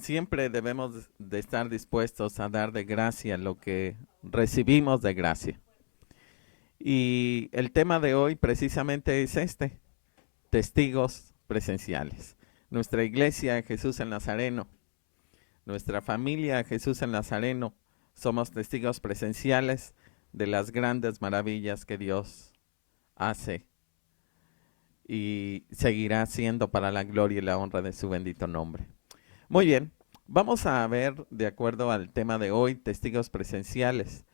siempre debemos de estar dispuestos a dar de gracia lo que recibimos de gracia. Y el tema de hoy precisamente es este, testigos presenciales. Nuestra iglesia Jesús el Nazareno, nuestra familia Jesús el Nazareno, somos testigos presenciales de las grandes maravillas que Dios hace y seguirá siendo para la gloria y la honra de su bendito nombre. Muy bien, vamos a ver, de acuerdo al tema de hoy, testigos presenciales.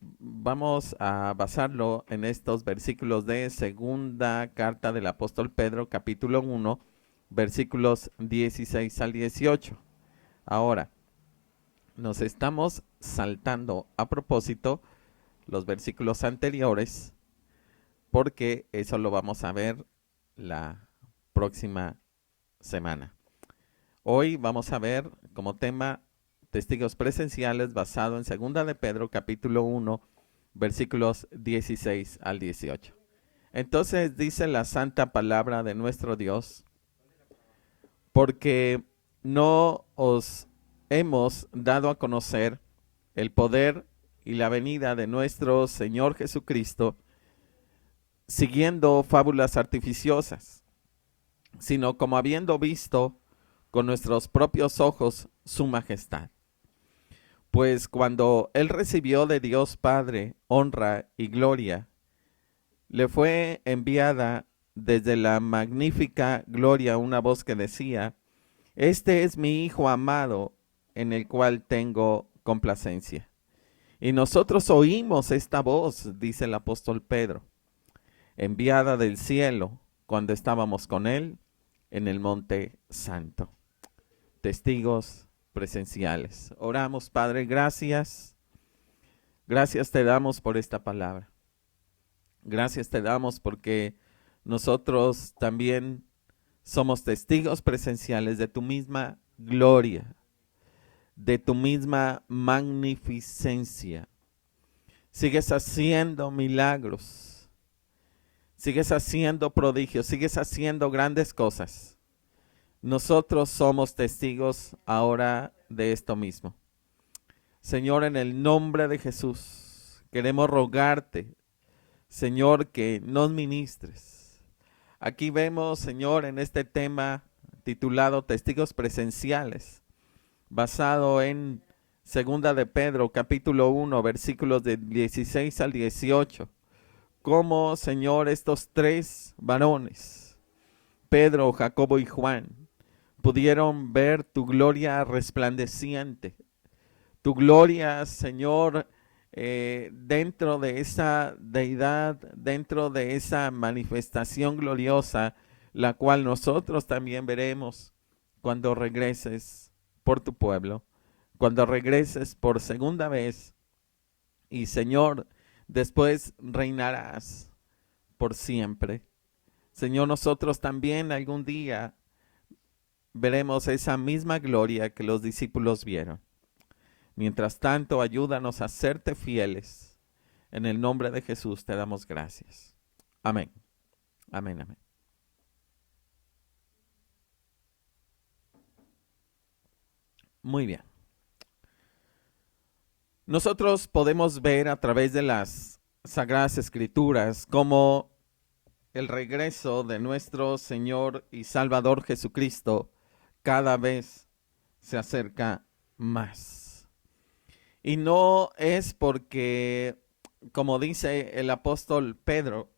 Vamos a basarlo en estos versículos de segunda carta del apóstol Pedro, capítulo 1, versículos 16 al 18. Ahora, nos estamos saltando a propósito los versículos anteriores porque eso lo vamos a ver la próxima semana. Hoy vamos a ver como tema testigos presenciales basado en segunda de Pedro capítulo 1 versículos 16 al 18. Entonces dice la santa palabra de nuestro Dios, porque no os hemos dado a conocer el poder y la venida de nuestro Señor Jesucristo siguiendo fábulas artificiosas, sino como habiendo visto con nuestros propios ojos su majestad. Pues cuando él recibió de Dios Padre honra y gloria, le fue enviada desde la magnífica gloria una voz que decía, este es mi Hijo amado, en el cual tengo complacencia. Y nosotros oímos esta voz, dice el apóstol Pedro, enviada del cielo cuando estábamos con él en el monte santo. Testigos presenciales. Oramos, Padre, gracias. Gracias te damos por esta palabra. Gracias te damos porque nosotros también somos testigos presenciales de tu misma gloria, de tu misma magnificencia. Sigues haciendo milagros, sigues haciendo prodigios, sigues haciendo grandes cosas. Nosotros somos testigos ahora de esto mismo. Señor, en el nombre de Jesús, queremos rogarte, Señor, que nos ministres. Aquí vemos, Señor, en este tema titulado Testigos Presenciales, basado en segunda de Pedro, capítulo 1, versículos de 16 al 18, cómo, Señor, estos tres varones, Pedro, Jacobo y Juan, pudieron ver tu gloria resplandeciente, tu gloria, Señor, dentro de esa deidad, dentro de esa manifestación gloriosa, la cual nosotros también veremos cuando regreses por tu pueblo, cuando regreses por segunda vez y, Señor, después reinarás por siempre. Señor, nosotros también algún día veremos esa misma gloria que los discípulos vieron. Mientras tanto, ayúdanos a serte fieles. En el nombre de Jesús te damos gracias. Amén. Amén, amén. Muy bien. Nosotros podemos ver a través de las Sagradas Escrituras cómo el regreso de nuestro Señor y Salvador Jesucristo cada vez se acerca más. Y no es porque, como dice el apóstol Pedro,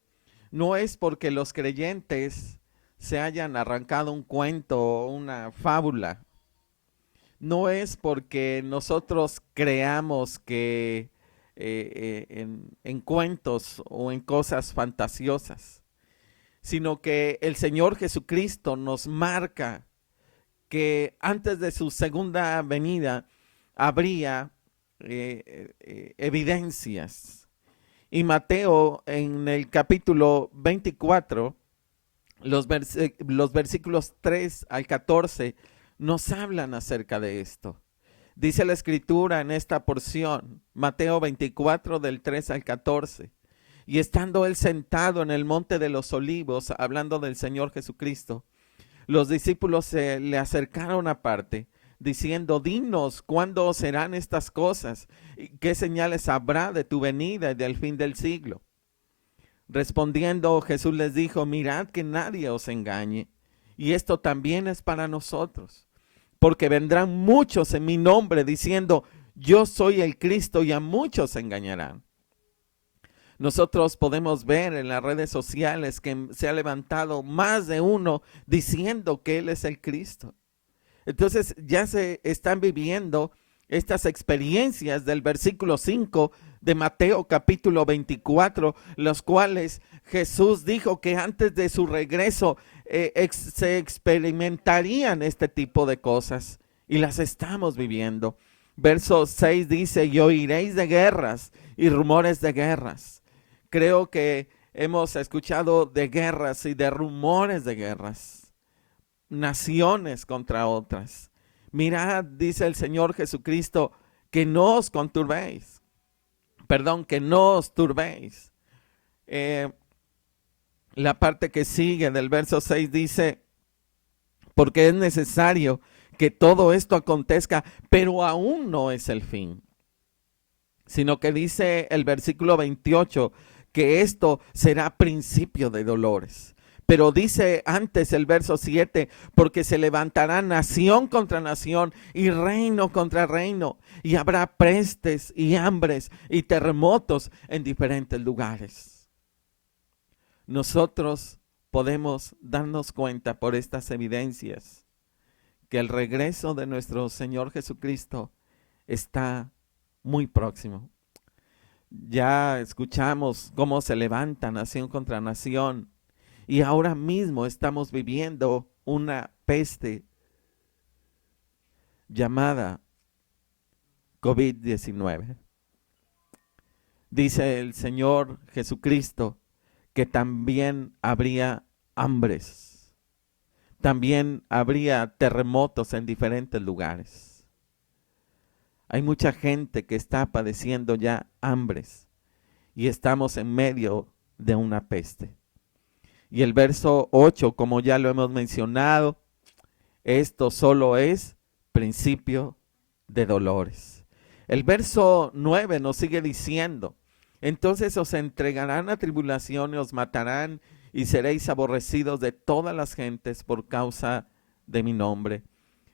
no es porque los creyentes se hayan arrancado un cuento o una fábula. No es porque nosotros creamos que en cuentos o en cosas fantasiosas, sino que el Señor Jesucristo nos marca que antes de su segunda venida habría evidencias. Y Mateo en el capítulo 24, los versículos 3 al 14 nos hablan acerca de esto. Dice la escritura en esta porción, Mateo 24 del 3 al 14, y estando él sentado en el monte de los olivos, hablando del Señor Jesucristo, los discípulos se le acercaron aparte, diciendo: dinos cuándo serán estas cosas, y qué señales habrá de tu venida y del fin del siglo. Respondiendo, Jesús les dijo: mirad que nadie os engañe, y esto también es para nosotros, porque vendrán muchos en mi nombre diciendo: yo soy el Cristo, y a muchos engañarán. Nosotros podemos ver en las redes sociales que se ha levantado más de uno diciendo que Él es el Cristo. Entonces ya se están viviendo estas experiencias del versículo 5 de Mateo capítulo 24, los cuales Jesús dijo que antes de su regreso se experimentarían este tipo de cosas, y las estamos viviendo. Verso 6 dice: y oiréis de guerras y rumores de guerras. Creo que hemos escuchado de guerras y de rumores de guerras, naciones contra otras. Mirad, dice el Señor Jesucristo, que no os conturbéis. Perdón, que no os turbéis. La parte que sigue del verso 6 dice: porque es necesario que todo esto acontezca, pero aún no es el fin. Sino que dice el versículo 28 que esto será principio de dolores. Pero dice antes el verso 7, porque se levantará nación contra nación y reino contra reino, y habrá pestes y hambres y terremotos en diferentes lugares. Nosotros podemos darnos cuenta por estas evidencias que el regreso de nuestro Señor Jesucristo está muy próximo. Ya escuchamos cómo se levanta nación contra nación, y ahora mismo estamos viviendo una peste llamada COVID-19. Dice el Señor Jesucristo que también habría hambres, también habría terremotos en diferentes lugares. Hay mucha gente que está padeciendo ya hambres, y estamos en medio de una peste. Y el verso 8, como ya lo hemos mencionado, esto solo es principio de dolores. El verso 9 nos sigue diciendo: entonces os entregarán a tribulación y os matarán, y seréis aborrecidos de todas las gentes por causa de mi nombre.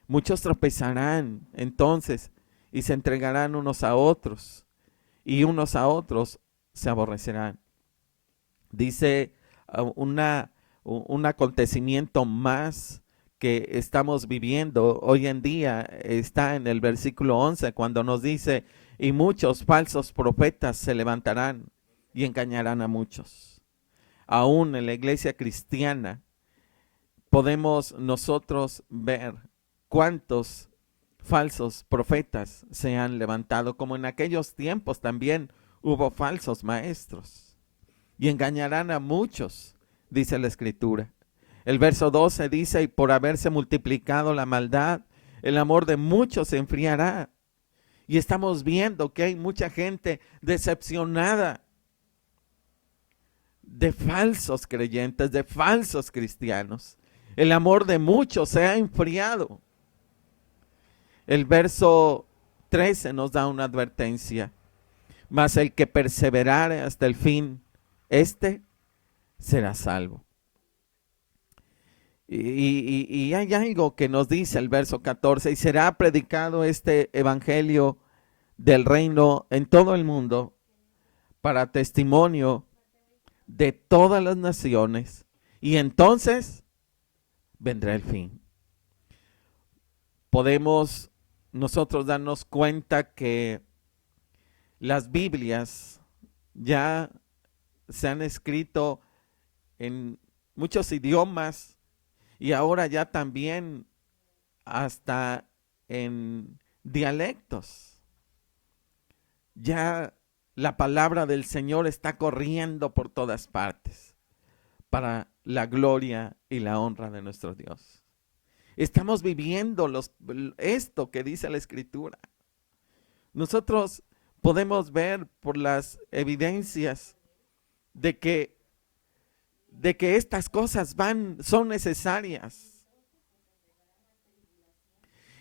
Muchos tropezarán entonces y se entregarán unos a otros, y unos a otros se aborrecerán. Dice un acontecimiento más que estamos viviendo hoy en día, está en el versículo 11, cuando nos dice: y muchos falsos profetas se levantarán y engañarán a muchos. Aún en la iglesia cristiana podemos nosotros ver cuántos falsos profetas se han levantado, como en aquellos tiempos también hubo falsos maestros, y engañarán a muchos, dice la Escritura. El verso 12 dice: y por haberse multiplicado la maldad, el amor de muchos se enfriará. Y estamos viendo que hay mucha gente decepcionada de falsos creyentes, de falsos cristianos. El amor de muchos se ha enfriado. El verso 13 nos da una advertencia: mas el que perseverare hasta el fin, este será salvo. Y hay algo que nos dice el verso 14: y será predicado este evangelio del reino en todo el mundo para testimonio de todas las naciones, y entonces vendrá el fin. Podemos nosotros darnos cuenta que las Biblias ya se han escrito en muchos idiomas, y ahora ya también hasta en dialectos. Ya la palabra del Señor está corriendo por todas partes para la gloria y la honra de nuestro Dios. Estamos viviendo esto que dice la Escritura. Nosotros podemos ver por las evidencias de que estas cosas son necesarias.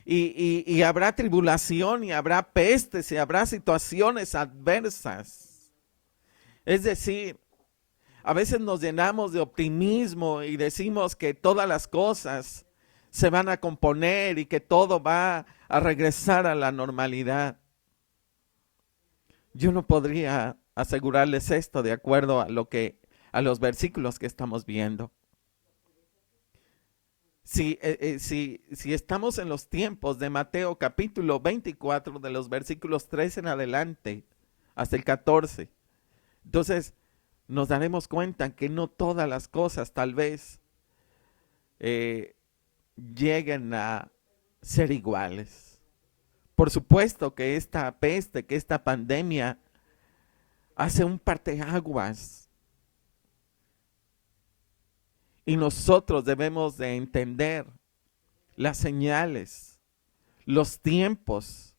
y habrá tribulación y habrá pestes y habrá situaciones adversas. Es decir, a veces nos llenamos de optimismo y decimos que todas las cosas se van a componer y que todo va a regresar a la normalidad. Yo no podría asegurarles esto de acuerdo a los versículos que estamos viendo. Si estamos en los tiempos de Mateo capítulo 24, de los versículos 3 en adelante hasta el 14, entonces nos daremos cuenta que no todas las cosas tal vez lleguen a ser iguales. Por supuesto que esta peste, que esta pandemia hace un parteaguas. Y nosotros debemos de entender las señales, los tiempos.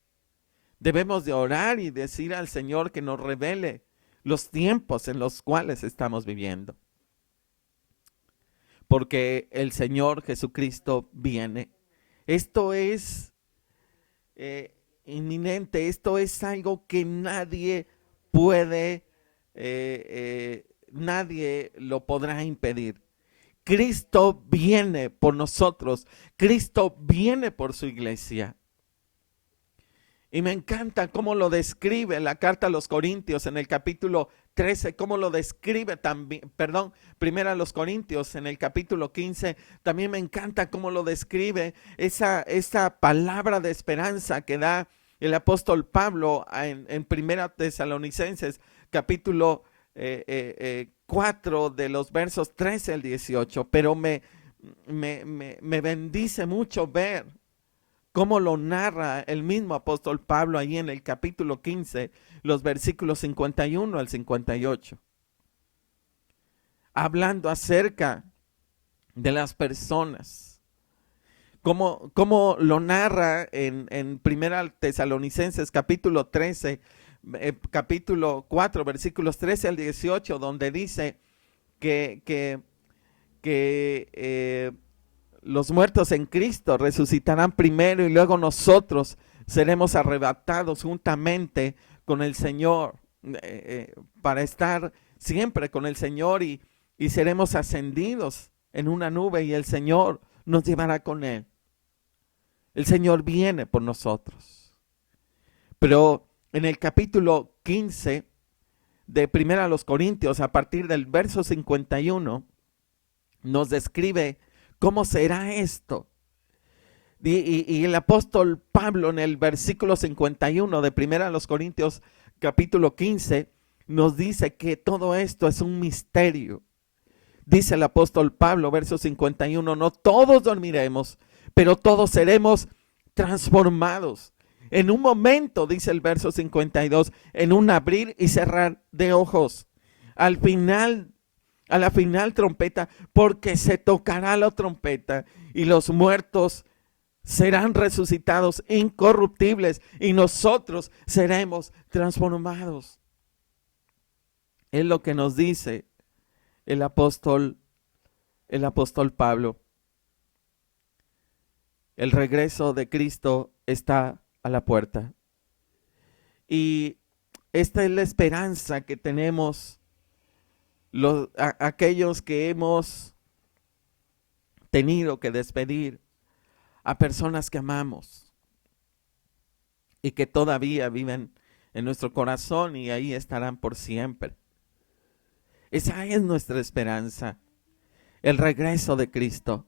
Debemos de orar y decir al Señor que nos revele los tiempos en los cuales estamos viviendo. Porque el Señor Jesucristo viene. Esto es inminente, esto es algo que nadie puede, nadie lo podrá impedir. Cristo viene por nosotros, Cristo viene por su iglesia. Y me encanta cómo lo describe la carta a los Corintios en el capítulo 13, cómo lo describe también, primero a los Corintios en el capítulo 15, también me encanta cómo lo describe esa palabra de esperanza que da el apóstol Pablo en Primera Tesalonicenses, capítulo 4 de los versos 13 al 18, pero me bendice mucho ver cómo lo narra el mismo apóstol Pablo ahí en el capítulo 15, los versículos 51 al 58, hablando acerca de las personas, cómo lo narra en Primera Tesalonicenses capítulo 13, capítulo 4, versículos 13 al 18, donde dice que los muertos en Cristo resucitarán primero y luego nosotros seremos arrebatados juntamente con el Señor para estar siempre con el Señor y seremos ascendidos en una nube y el Señor nos llevará con Él. El Señor viene por nosotros. Pero en el capítulo 15 de Primera a los Corintios, a partir del verso 51, nos describe cómo será esto. Y el apóstol Pablo en el versículo 51 de Primera a los Corintios, capítulo 15, nos dice que todo esto es un misterio. Dice el apóstol Pablo, verso 51, no todos dormiremos, pero todos seremos transformados. En un momento, dice el verso 52, en un abrir y cerrar de ojos. A la final trompeta, porque se tocará la trompeta y los muertos serán resucitados incorruptibles y nosotros seremos transformados. Es lo que nos dice el apóstol Pablo. El regreso de Cristo está a la puerta. Y esta es la esperanza que tenemos aquellos que hemos tenido que despedir a personas que amamos y que todavía viven en nuestro corazón y ahí estarán por siempre. Esa es nuestra esperanza, el regreso de Cristo.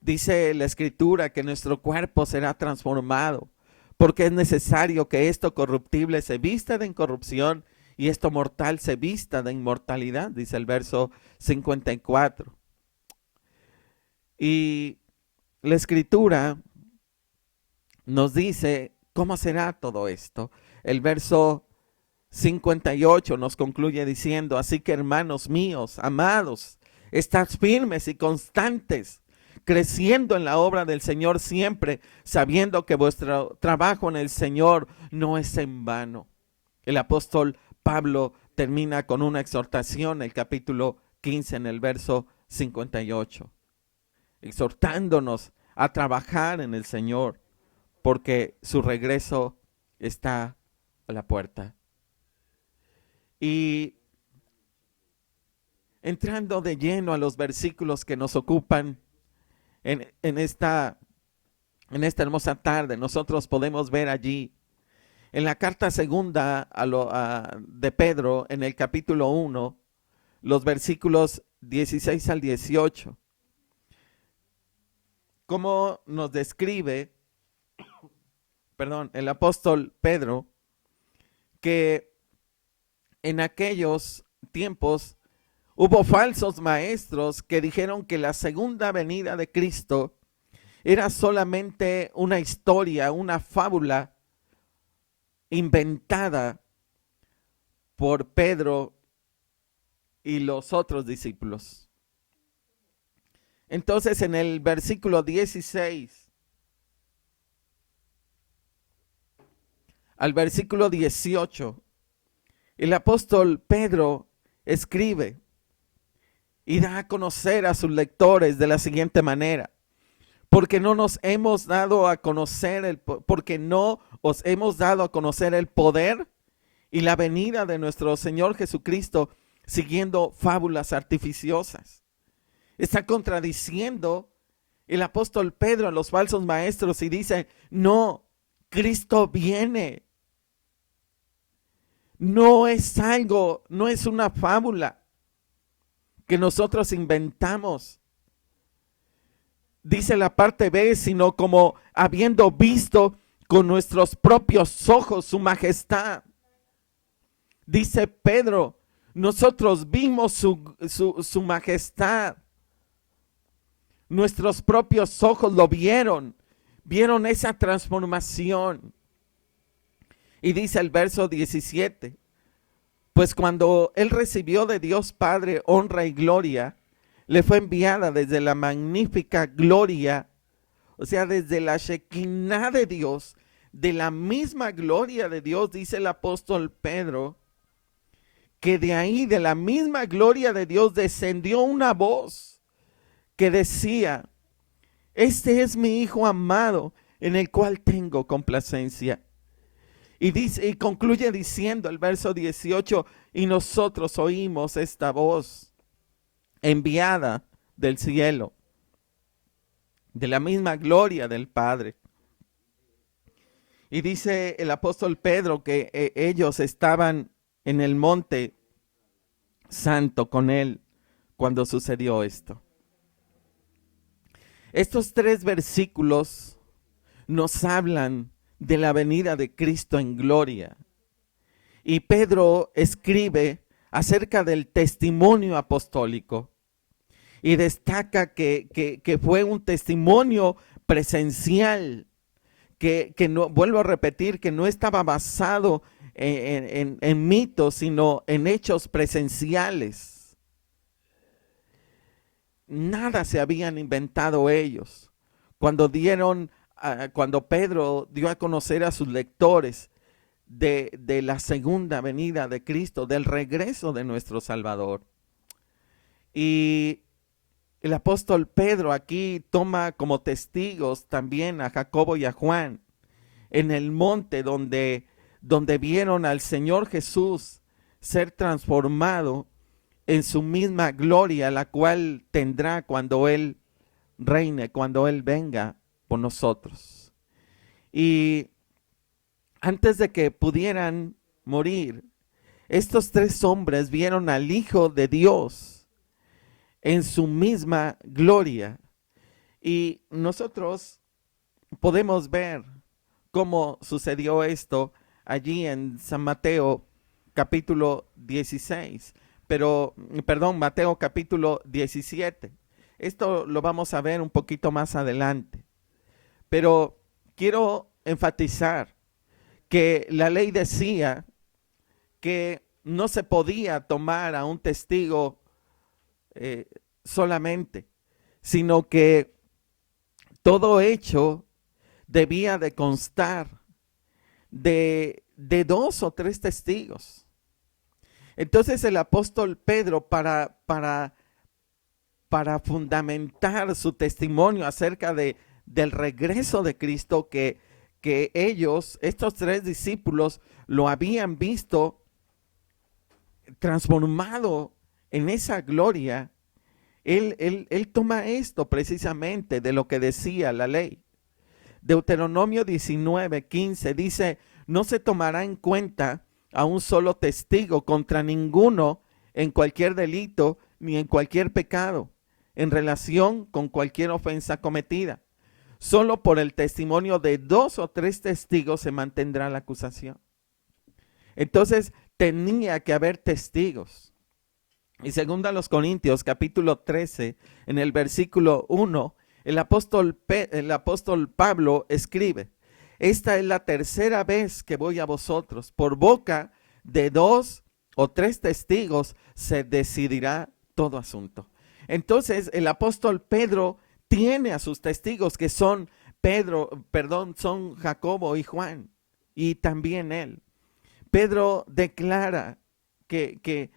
Dice la Escritura que nuestro cuerpo será transformado, porque es necesario que esto corruptible se vista de incorrupción y esto mortal se vista de inmortalidad, dice el verso 54. Y la Escritura nos dice cómo será todo esto. El verso 58 nos concluye diciendo, así que hermanos míos, amados, estad firmes y constantes, creciendo en la obra del Señor siempre, sabiendo que vuestro trabajo en el Señor no es en vano. El apóstol Pablo termina con una exhortación, el capítulo 15 en el verso 58, exhortándonos a trabajar en el Señor, porque su regreso está a la puerta. Y entrando de lleno a los versículos que nos ocupan en esta hermosa tarde, nosotros podemos ver allí en la carta segunda de Pedro, en el capítulo 1, los versículos 16 al 18, cómo nos describe, el apóstol Pedro, que en aquellos tiempos hubo falsos maestros que dijeron que la segunda venida de Cristo era solamente una historia, una fábula inventada por Pedro y los otros discípulos. Entonces, en el versículo 16 al versículo 18, el apóstol Pedro escribe y da a conocer a sus lectores de la siguiente manera: porque no os hemos dado a conocer el poder y la venida de nuestro Señor Jesucristo siguiendo fábulas artificiosas. Está contradiciendo el apóstol Pedro a los falsos maestros y dice: no, Cristo viene. No es algo, no es una fábula que nosotros inventamos. Dice la parte B, sino como habiendo visto con nuestros propios ojos su majestad. Dice Pedro, nosotros vimos su majestad. Nuestros propios ojos lo vieron esa transformación. Y dice el verso 17, pues cuando él recibió de Dios Padre honra y gloria, le fue enviada desde la magnífica gloria, o sea, desde la Shekinah de Dios, de la misma gloria de Dios, dice el apóstol Pedro, que de ahí, de la misma gloria de Dios, descendió una voz que decía: este es mi Hijo amado, en el cual tengo complacencia. Y dice, y concluye diciendo el verso 18, y nosotros oímos esta voz enviada del cielo, de la misma gloria del Padre. Y dice el apóstol Pedro que ellos estaban en el monte santo con él cuando sucedió esto. Estos 3 versículos nos hablan de la venida de Cristo en gloria. Y Pedro escribe acerca del testimonio apostólico y destaca que fue un testimonio presencial, que no, vuelvo a repetir, que no estaba basado en mitos, sino en hechos presenciales. Nada se habían inventado ellos. Cuando Pedro dio a conocer a sus lectores de la segunda venida de Cristo, del regreso de nuestro Salvador. Y el apóstol Pedro aquí toma como testigos también a Jacobo y a Juan en el monte donde vieron al Señor Jesús ser transformado en su misma gloria, la cual tendrá cuando Él reine, cuando Él venga por nosotros. Y antes de que pudieran morir, estos 3 hombres vieron al Hijo de Dios en su misma gloria. Y nosotros podemos ver cómo sucedió esto allí en San Mateo capítulo 16, Mateo capítulo 17. Esto lo vamos a ver un poquito más adelante. Pero quiero enfatizar que la ley decía que no se podía tomar a un testigo solamente, sino que todo hecho debía de constar de 2 o 3 testigos. Entonces el apóstol Pedro, para fundamentar su testimonio acerca de del regreso de Cristo que ellos, estos 3 discípulos, lo habían visto transformado en esa gloria. Él toma esto precisamente de lo que decía la ley. Deuteronomio 19:15 dice: no se tomará en cuenta a un solo testigo contra ninguno en cualquier delito ni en cualquier pecado, en relación con cualquier ofensa cometida. Solo por el testimonio de 2 o 3 testigos se mantendrá la acusación. Entonces tenía que haber testigos. Y según a los Corintios, capítulo 13, en el versículo 1, el apóstol Pablo escribe: esta es la tercera vez que voy a vosotros. Por boca de 2 o 3 testigos se decidirá todo asunto. Entonces el apóstol Pedro tiene a sus testigos, que son son Jacobo y Juan, y también él. Pedro declara que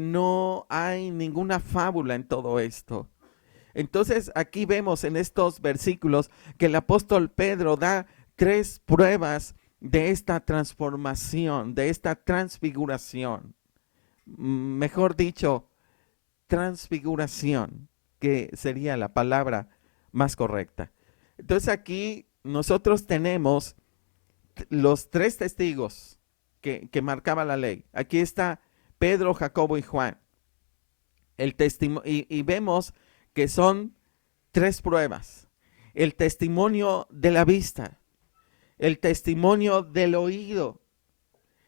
no hay ninguna fábula en todo esto. Entonces aquí vemos en estos versículos que el apóstol Pedro da 3 pruebas de esta transformación, de esta transfiguración. Mejor dicho, transfiguración, que sería la palabra más correcta. Entonces aquí nosotros tenemos los 3 testigos que marcaba la ley. Aquí está Pedro, Jacobo y Juan. Y vemos que son 3 pruebas: el testimonio de la vista, el testimonio del oído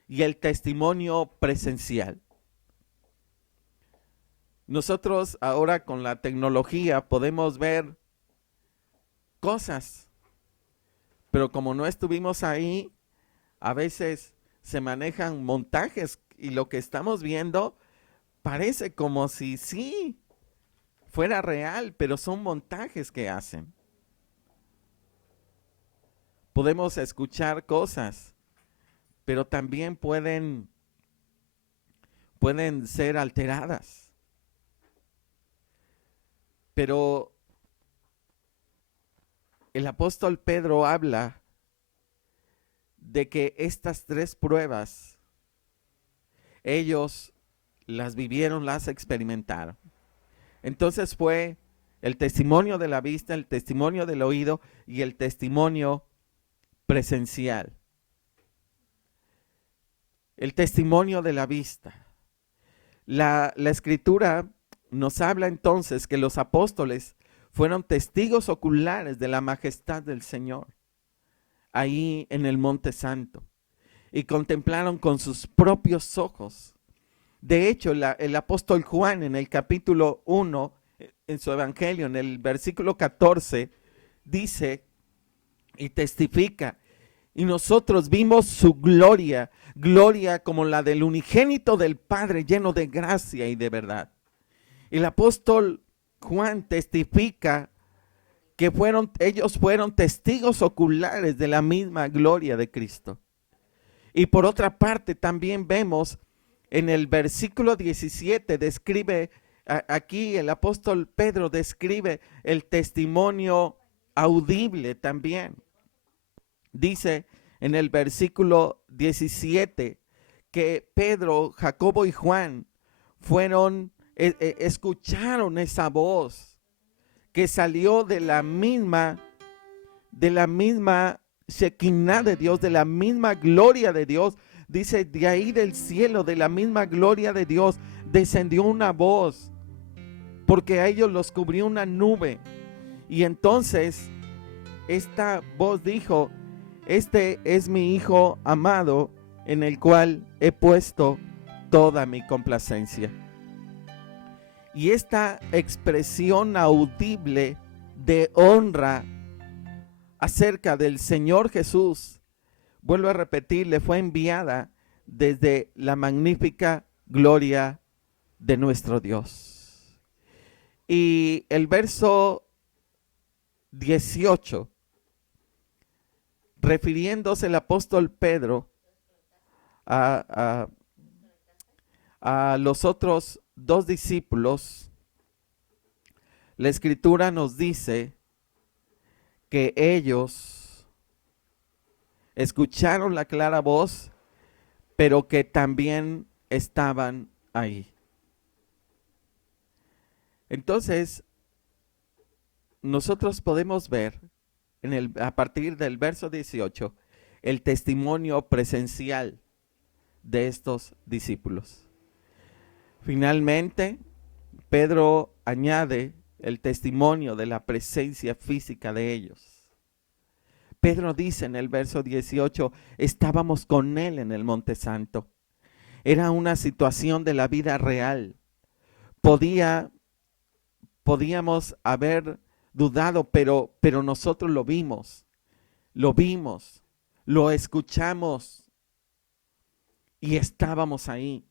y el testimonio presencial. Nosotros ahora con la tecnología podemos ver cosas, pero como no estuvimos ahí, a veces se manejan montajes y lo que estamos viendo parece como si sí fuera real, pero son montajes que hacen. Podemos escuchar cosas, pero también pueden ser alteradas. Pero el apóstol Pedro habla de que estas 3 pruebas, ellos las vivieron, las experimentaron. Entonces fue el testimonio de la vista, el testimonio del oído y el testimonio presencial. El testimonio de la vista. La escritura nos habla entonces que los apóstoles fueron testigos oculares de la majestad del Señor ahí en el Monte Santo, y contemplaron con sus propios ojos. De hecho, el apóstol Juan en el capítulo 1, en su evangelio, en el versículo 14, dice y testifica: y nosotros vimos su gloria, gloria como la del unigénito del Padre, lleno de gracia y de verdad. El apóstol Juan testifica que ellos fueron testigos oculares de la misma gloria de Cristo. Y por otra parte también vemos en el versículo 17, describe, aquí el apóstol Pedro describe el testimonio audible también. Dice en el versículo 17 que Pedro, Jacobo y Juan escucharon esa voz que salió de la misma Shekinah de Dios, de la misma gloria de Dios. Dice, de ahí del cielo, de la misma gloria de Dios, descendió una voz, porque a ellos los cubrió una nube. Y entonces esta voz dijo: este es mi Hijo amado, en el cual he puesto toda mi complacencia. Y esta expresión audible de honra acerca del Señor Jesús, vuelvo a repetir, le fue enviada desde la magnífica gloria de nuestro Dios. Y el verso 18, refiriéndose el apóstol Pedro a los otros 2 discípulos, la escritura nos dice que ellos escucharon la clara voz, pero que también estaban ahí. Entonces, nosotros podemos ver a partir del verso 18 el testimonio presencial de estos discípulos. Finalmente, Pedro añade el testimonio de la presencia física de ellos. Pedro dice en el verso 18, estábamos con él en el Monte Santo. Era una situación de la vida real. Podíamos haber dudado, pero nosotros lo vimos, lo escuchamos y estábamos ahí.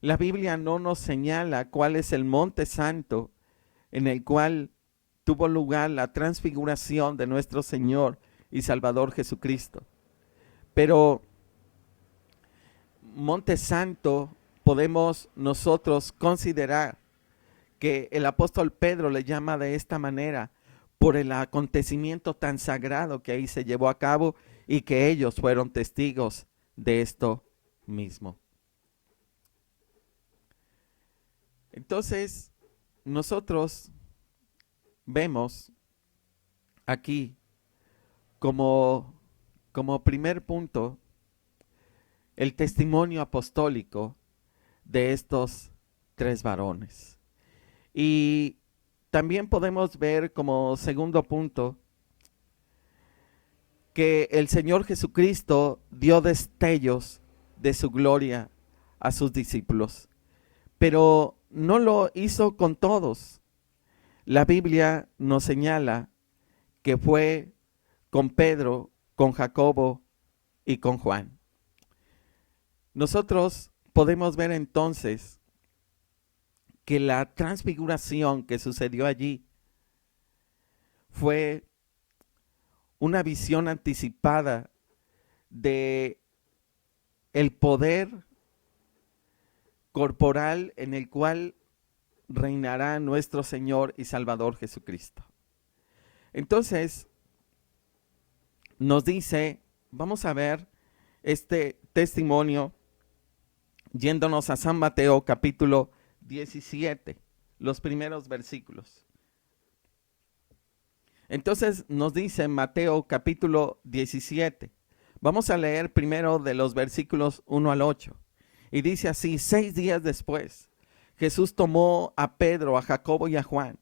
La Biblia no nos señala cuál es el Monte Santo en el cual tuvo lugar la transfiguración de nuestro Señor y Salvador Jesucristo. Pero Monte Santo podemos nosotros considerar que el apóstol Pedro le llama de esta manera por el acontecimiento tan sagrado que ahí se llevó a cabo y que ellos fueron testigos de esto mismo. Entonces, nosotros vemos aquí como primer punto el testimonio apostólico de estos tres varones. Y también podemos ver como segundo punto que el Señor Jesucristo dio destellos de su gloria a sus discípulos, pero no lo hizo con todos. La Biblia nos señala que fue con Pedro, con Jacobo y con Juan. Nosotros podemos ver entonces que la transfiguración que sucedió allí fue una visión anticipada de el poder corporal en el cual reinará nuestro Señor y Salvador Jesucristo. Entonces, nos dice, vamos a ver este testimonio yéndonos a San Mateo capítulo 17, los primeros versículos. Entonces nos dice Mateo capítulo 17. Vamos a leer primero de los versículos 1 al 8. Y dice así: 6 días después, Jesús tomó a Pedro, a Jacobo y a Juan,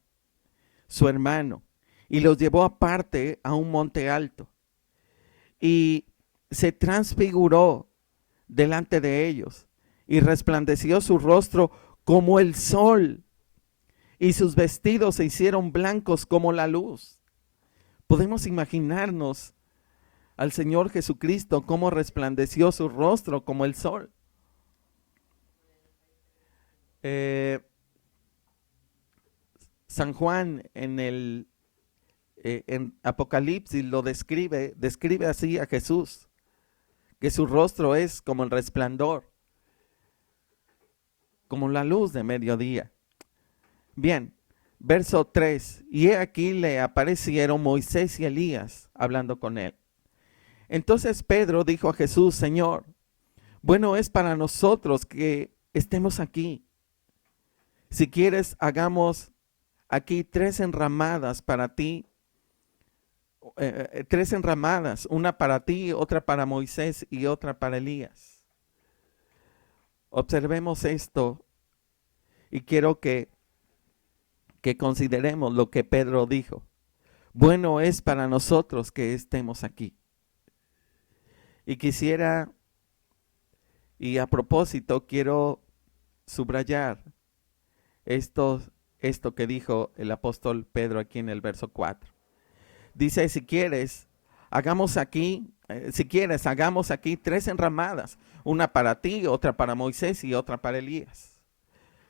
su hermano, y los llevó aparte a un monte alto. Y se transfiguró delante de ellos, y resplandeció su rostro como el sol, y sus vestidos se hicieron blancos como la luz. Podemos imaginarnos al Señor Jesucristo cómo resplandeció su rostro como el sol. San Juan en Apocalipsis lo describe así a Jesús, que su rostro es como el resplandor, como la luz de mediodía. Bien, verso 3, y he aquí le aparecieron Moisés y Elías hablando con él. Entonces Pedro dijo a Jesús: Señor, bueno es para nosotros que estemos aquí. Si quieres, hagamos aquí 3 enramadas para ti, 3 enramadas, una para ti, otra para Moisés y otra para Elías. Observemos esto y quiero que consideremos lo que Pedro dijo. Bueno es para nosotros que estemos aquí. Y quisiera, y a propósito, quiero subrayar esto que dijo el apóstol Pedro aquí en el verso 4. Dice, si quieres, hagamos aquí 3 enramadas, una para ti, otra para Moisés y otra para Elías.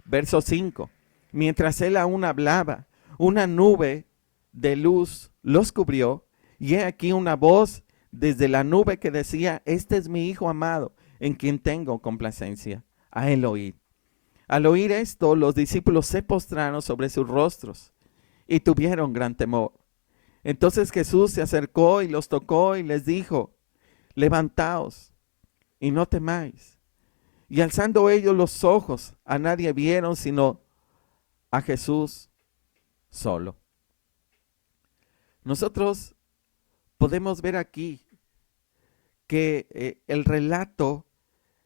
Verso 5, mientras él aún hablaba, una nube de luz los cubrió, y he aquí una voz desde la nube que decía: este es mi Hijo amado, en quien tengo complacencia, a él oíd. Al oír esto, los discípulos se postraron sobre sus rostros y tuvieron gran temor. Entonces Jesús se acercó y los tocó y les dijo: levantaos y no temáis. Y alzando ellos los ojos, a nadie vieron sino a Jesús solo. Nosotros podemos ver aquí que el relato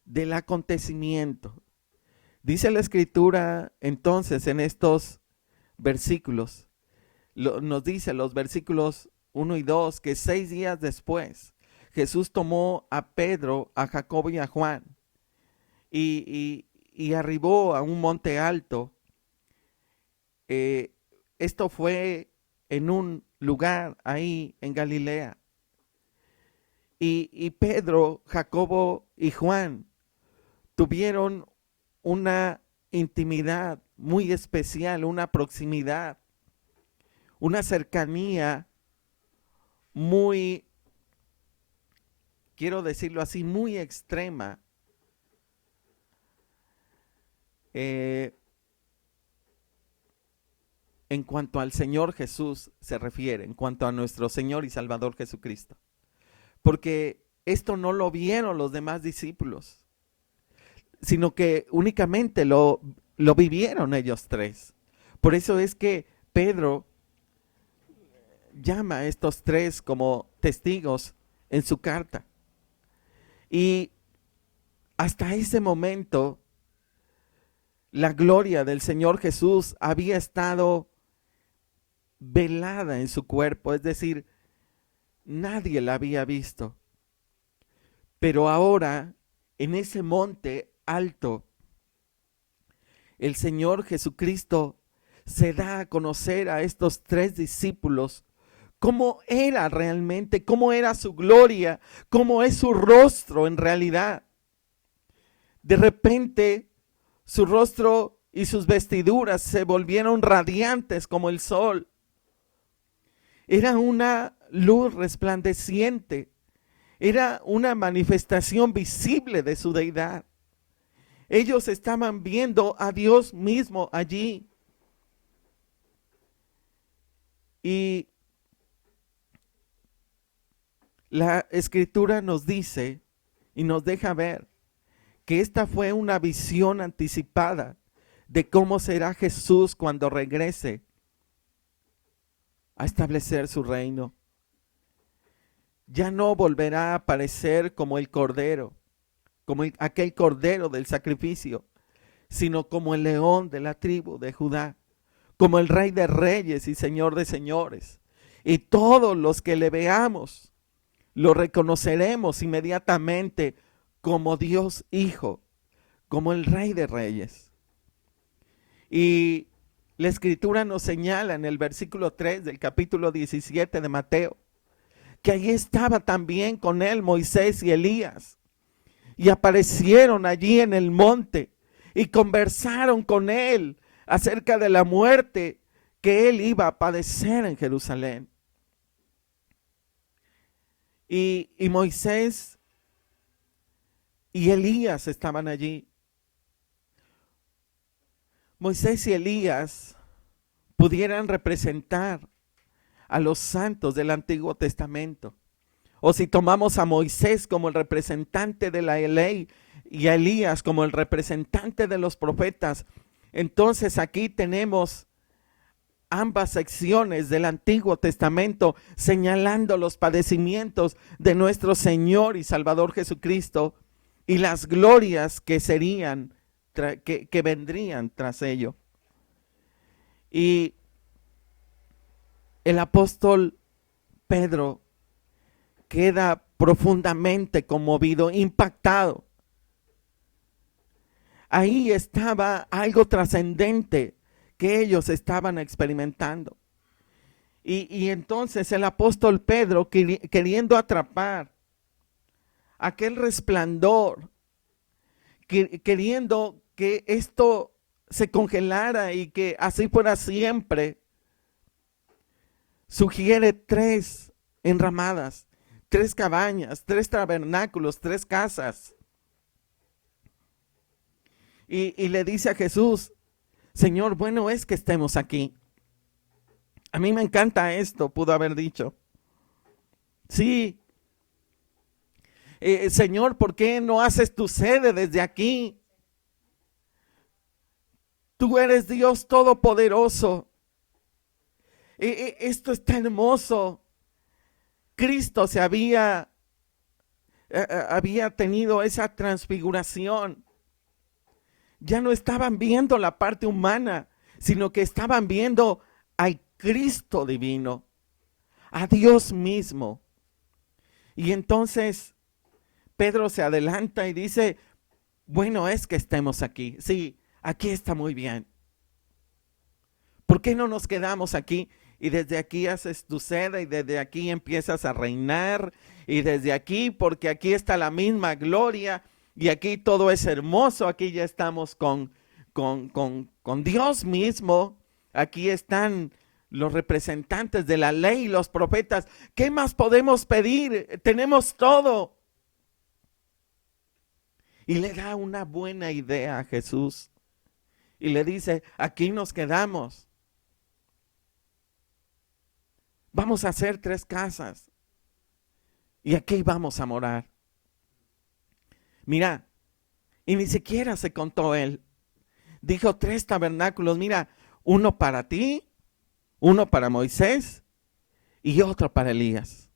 del acontecimiento, dice la Escritura entonces en estos versículos, nos dice los versículos 1 y 2, que 6 días después Jesús tomó a Pedro, a Jacobo y a Juan y arribó a un monte alto. Esto fue en un lugar ahí en Galilea. Y Pedro, Jacobo y Juan tuvieron una intimidad muy especial, una proximidad, una cercanía muy, quiero decirlo así, muy extrema. En cuanto al Señor Jesús se refiere, en cuanto a nuestro Señor y Salvador Jesucristo. Porque esto no lo vieron los demás discípulos, sino que únicamente lo vivieron ellos tres. Por eso es que Pedro llama a estos tres como testigos en su carta. Y hasta ese momento, la gloria del Señor Jesús había estado velada en su cuerpo, es decir, nadie la había visto. Pero ahora, en ese monte alto, el Señor Jesucristo se da a conocer a estos tres discípulos cómo era realmente, cómo era su gloria, cómo es su rostro en realidad. De repente, su rostro y sus vestiduras se volvieron radiantes como el sol. Era una luz resplandeciente. Era una manifestación visible de su deidad. Ellos estaban viendo a Dios mismo allí. Y la Escritura nos dice y nos deja ver que esta fue una visión anticipada de cómo será Jesús cuando regrese a establecer su reino. Ya no volverá a aparecer como el cordero, como aquel cordero del sacrificio, sino como el león de la tribu de Judá, como el Rey de reyes y Señor de señores. Y todos los que le veamos, lo reconoceremos inmediatamente como Dios Hijo, como el Rey de reyes. Y la Escritura nos señala en el versículo 3 del capítulo 17 de Mateo, que allí estaba también con él Moisés y Elías. Y aparecieron allí en el monte y conversaron con él acerca de la muerte que él iba a padecer en Jerusalén. Y Moisés y Elías estaban allí. Moisés y Elías pudieran representar a los santos del Antiguo Testamento. O si tomamos a Moisés como el representante de la ley y a Elías como el representante de los profetas, entonces aquí tenemos ambas secciones del Antiguo Testamento señalando los padecimientos de nuestro Señor y Salvador Jesucristo y las glorias que serían, que vendrían tras ello. Y el apóstol Pedro queda profundamente conmovido, impactado. Ahí estaba algo trascendente que ellos estaban experimentando. Y entonces el apóstol Pedro, queriendo atrapar aquel resplandor, queriendo que esto se congelara y que así fuera siempre, sugiere 3 enramadas, 3 cabañas, 3 tabernáculos, 3 casas. Y le dice a Jesús: Señor, bueno es que estemos aquí. A mí me encanta esto, pudo haber dicho. Sí, Señor, ¿por qué no haces tu sede desde aquí? Tú eres Dios todopoderoso. Esto está hermoso. Cristo había tenido esa transfiguración. Ya no estaban viendo la parte humana, sino que estaban viendo al Cristo divino, a Dios mismo. Y entonces Pedro se adelanta y dice, bueno, es que estemos aquí. Sí, aquí está muy bien. ¿Por qué no nos quedamos aquí? Y desde aquí haces tu sede y desde aquí empiezas a reinar. Y desde aquí, porque aquí está la misma gloria y aquí todo es hermoso. Aquí ya estamos con Dios mismo. Aquí están los representantes de la ley y los profetas. ¿Qué más podemos pedir? Tenemos todo. Y le da una buena idea a Jesús. Y le dice, aquí nos quedamos. Vamos a hacer 3 casas. Y aquí vamos a morar. Mira, y ni siquiera se contó él. Dijo 3 tabernáculos. Mira, uno para ti, uno para Moisés y otro para Elías.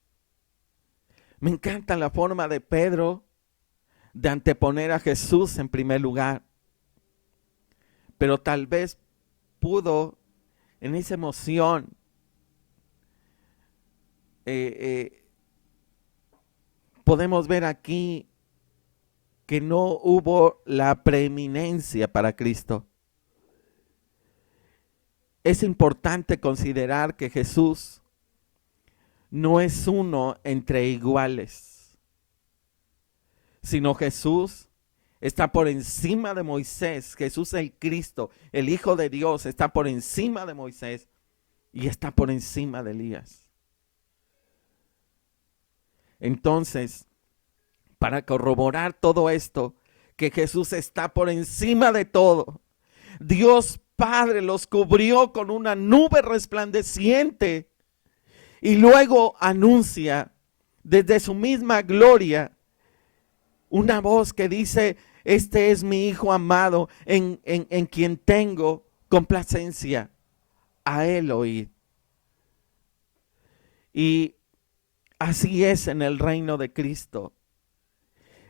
Me encanta la forma de Pedro de anteponer a Jesús en primer lugar. Pero tal vez pudo en esa emoción podemos ver aquí que no hubo la preeminencia para Cristo. Es importante considerar que Jesús no es uno entre iguales, sino Jesús está por encima de Moisés. Jesús el Cristo, el Hijo de Dios, está por encima de Moisés y está por encima de Elías. Entonces, para corroborar todo esto, que Jesús está por encima de todo, Dios Padre los cubrió con una nube resplandeciente y luego anuncia desde su misma gloria una voz que dice, este es mi Hijo amado en quien tengo complacencia, a él oíd. Y así es en el reino de Cristo.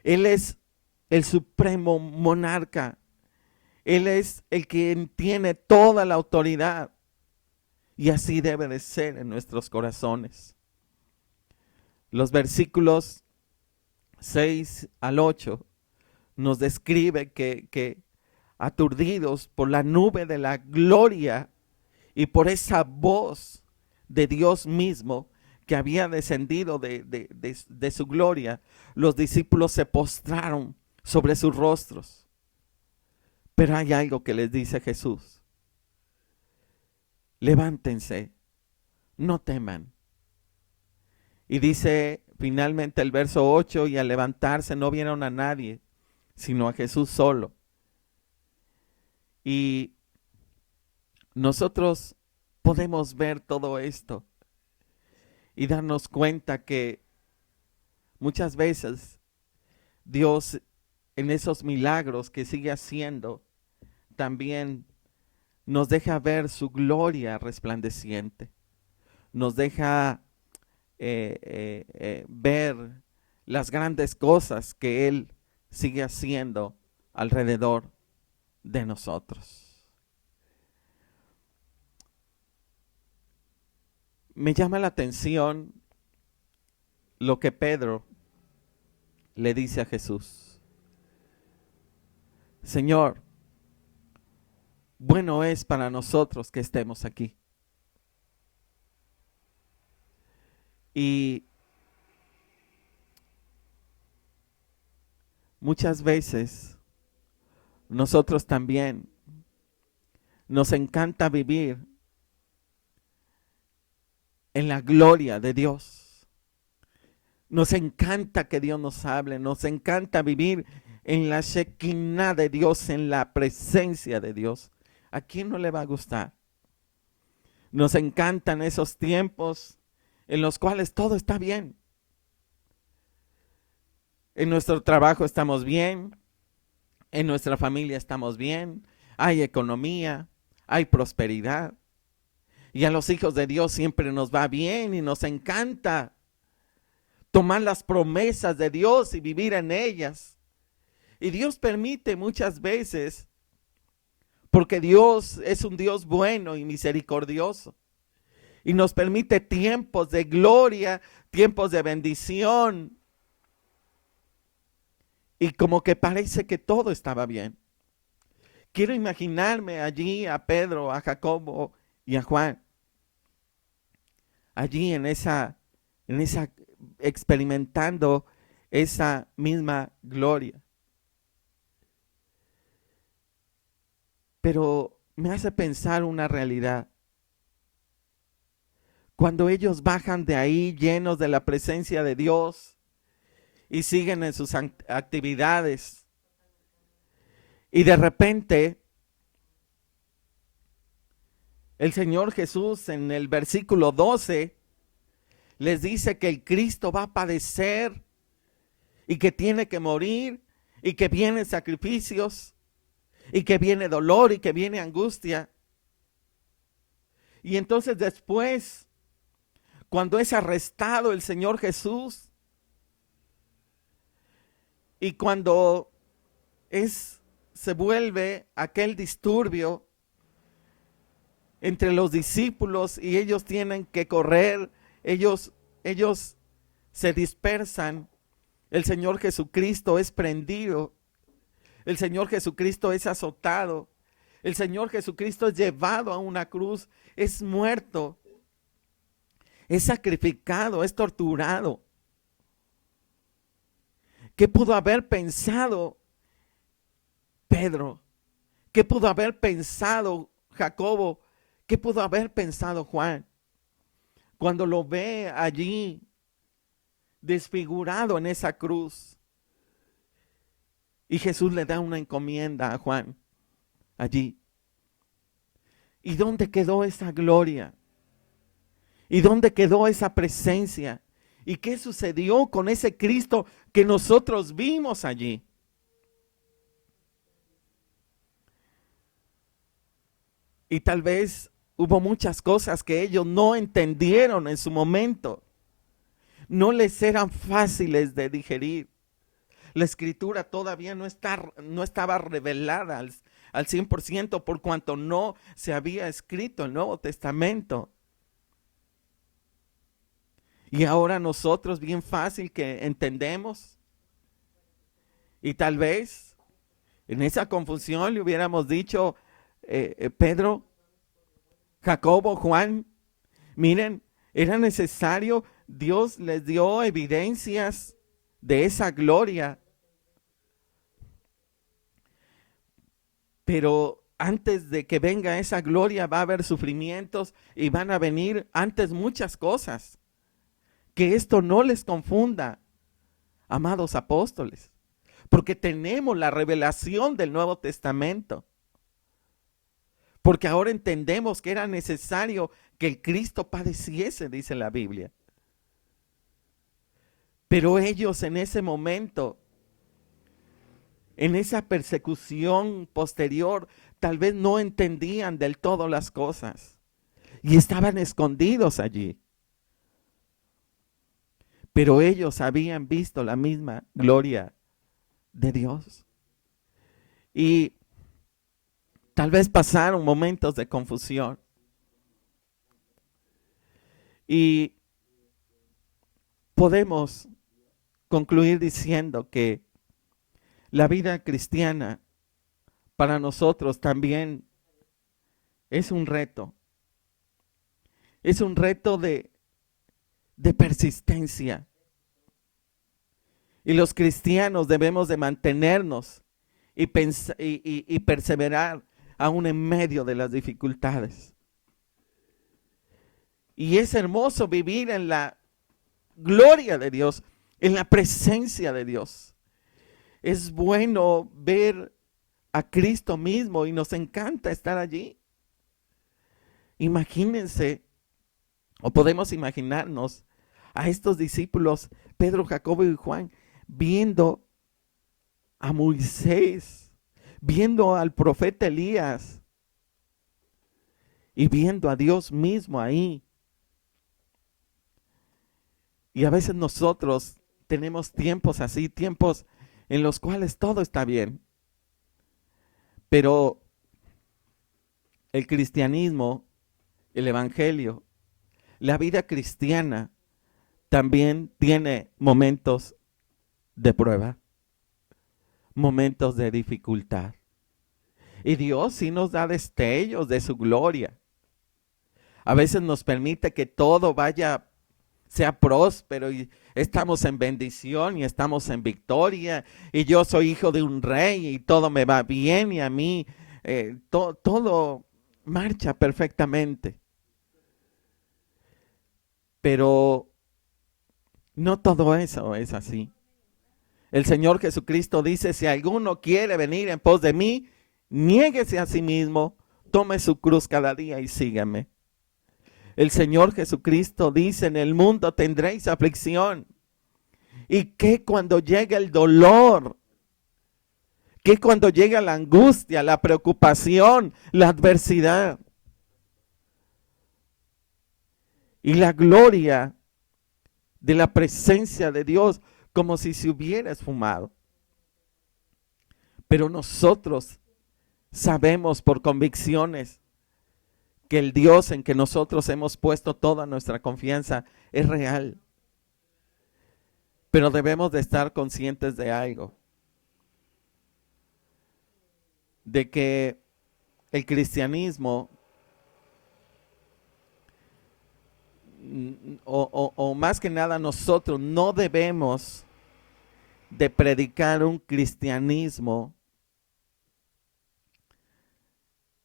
Él es el supremo monarca. Él es el que tiene toda la autoridad. Y así debe de ser en nuestros corazones. Los versículos 6 al 8 nos describe que aturdidos por la nube de la gloria y por esa voz de Dios mismo que había descendido de su gloria, los discípulos se postraron sobre sus rostros. Pero hay algo que les dice Jesús. Levántense, no teman. Y dice finalmente el verso 8, y al levantarse no vieron a nadie, sino a Jesús solo. Y nosotros podemos ver todo esto y darnos cuenta que muchas veces Dios en esos milagros que sigue haciendo también nos deja ver su gloria resplandeciente, nos deja ver las grandes cosas que Él sigue haciendo alrededor de nosotros. Me llama la atención lo que Pedro le dice a Jesús. Señor, bueno es para nosotros que estemos aquí. Y muchas veces nosotros también nos encanta vivir en la gloria de Dios. Nos encanta que Dios nos hable, nos encanta vivir en la Shekinah de Dios, en la presencia de Dios. ¿A quién no le va a gustar? Nos encantan esos tiempos en los cuales todo está bien. En nuestro trabajo estamos bien, en nuestra familia estamos bien, hay economía, hay prosperidad. Y a los hijos de Dios siempre nos va bien y nos encanta tomar las promesas de Dios y vivir en ellas. Y Dios permite muchas veces, porque Dios es un Dios bueno y misericordioso. Y nos permite tiempos de gloria, tiempos de bendición. Y como que parece que todo estaba bien. Quiero imaginarme allí a Pedro, a Jacobo y a Juan. Allí en esa experimentando esa misma gloria. Pero me hace pensar una realidad. Cuando ellos bajan de ahí llenos de la presencia de Dios y siguen en sus actividades, y de repente el Señor Jesús en el versículo 12 les dice que el Cristo va a padecer y que tiene que morir y que vienen sacrificios y que viene dolor y que viene angustia. Y entonces después, cuando es arrestado el Señor Jesús y cuando se vuelve aquel disturbio entre los discípulos y ellos tienen que correr, ellos se dispersan, el Señor Jesucristo es prendido, el Señor Jesucristo es azotado, el Señor Jesucristo es llevado a una cruz, es muerto, es sacrificado, es torturado. ¿Qué pudo haber pensado Pedro? ¿Qué pudo haber pensado Jacobo? ¿Qué pudo haber pensado Juan? Cuando lo ve allí desfigurado en esa cruz. Y Jesús le da una encomienda a Juan allí. ¿Y dónde quedó esa gloria? ¿Y dónde quedó esa presencia? ¿Y qué sucedió con ese Cristo que nosotros vimos allí? Y tal vez hubo muchas cosas que ellos no entendieron en su momento. No les eran fáciles de digerir. La escritura todavía no estaba revelada al 100% por cuanto no se había escrito el Nuevo Testamento. Y ahora nosotros bien fácil que entendemos. Y tal vez en esa confusión le hubiéramos dicho, Pedro, Jacobo, Juan, miren, era necesario, Dios les dio evidencias de esa gloria. Pero antes de que venga esa gloria va a haber sufrimientos y van a venir antes muchas cosas. Que esto no les confunda, amados apóstoles, porque tenemos la revelación del Nuevo Testamento. Porque ahora entendemos que era necesario que el Cristo padeciese, dice la Biblia. Pero ellos en ese momento, en esa persecución posterior, tal vez no entendían del todo las cosas y estaban escondidos allí. Pero ellos habían visto la misma gloria de Dios. Y tal vez pasaron momentos de confusión. Y podemos concluir diciendo que la vida cristiana para nosotros también es un reto. Es un reto de persistencia. Y los cristianos debemos de mantenernos y perseverar aún en medio de las dificultades. Y es hermoso vivir en la gloria de Dios, en la presencia de Dios. Es bueno ver a Cristo mismo y nos encanta estar allí. Imagínense, o podemos imaginarnos a estos discípulos, Pedro, Jacobo y Juan, viendo a Moisés, viendo al profeta Elías y viendo a Dios mismo ahí. Y a veces nosotros tenemos tiempos así, tiempos en los cuales todo está bien. Pero el cristianismo, el evangelio, la vida cristiana también tiene momentos de prueba, momentos de dificultad. Y Dios sí nos da destellos de su gloria. A veces nos permite que todo sea próspero y estamos en bendición y estamos en victoria. Y yo soy hijo de un rey y todo me va bien y a mí todo marcha perfectamente. Pero no todo eso es así. El Señor Jesucristo dice, si alguno quiere venir en pos de mí, niéguese a sí mismo, tome su cruz cada día y sígame. El Señor Jesucristo dice, en el mundo tendréis aflicción. Y que cuando llegue el dolor, que cuando llega la angustia, la preocupación, la adversidad y la gloria de la presencia de Dios, como si se hubiera esfumado. Pero nosotros sabemos por convicciones que el Dios en que nosotros hemos puesto toda nuestra confianza es real. Pero debemos de estar conscientes de algo, de que el cristianismo, o más que nada nosotros, no debemos de predicar un cristianismo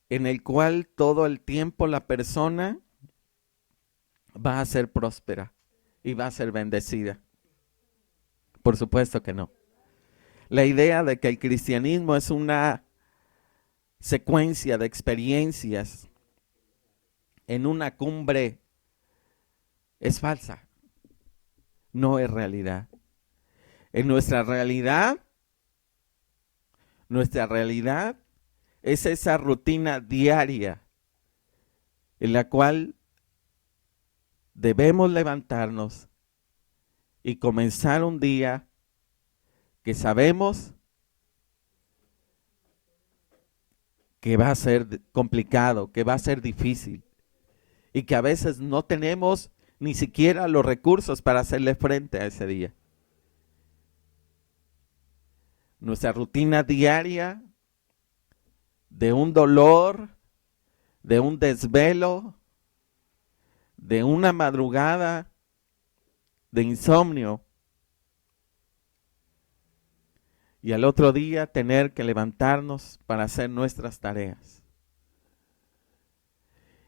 en el cual todo el tiempo la persona va a ser próspera y va a ser bendecida. Por supuesto que no. La idea de que el cristianismo es una secuencia de experiencias en una cumbre es falsa. No es realidad. En nuestra realidad es esa rutina diaria en la cual debemos levantarnos y comenzar un día que sabemos que va a ser complicado, que va a ser difícil y que a veces no tenemos ni siquiera los recursos para hacerle frente a ese día. Nuestra rutina diaria de un dolor, de un desvelo, de una madrugada, de insomnio, y al otro día tener que levantarnos para hacer nuestras tareas.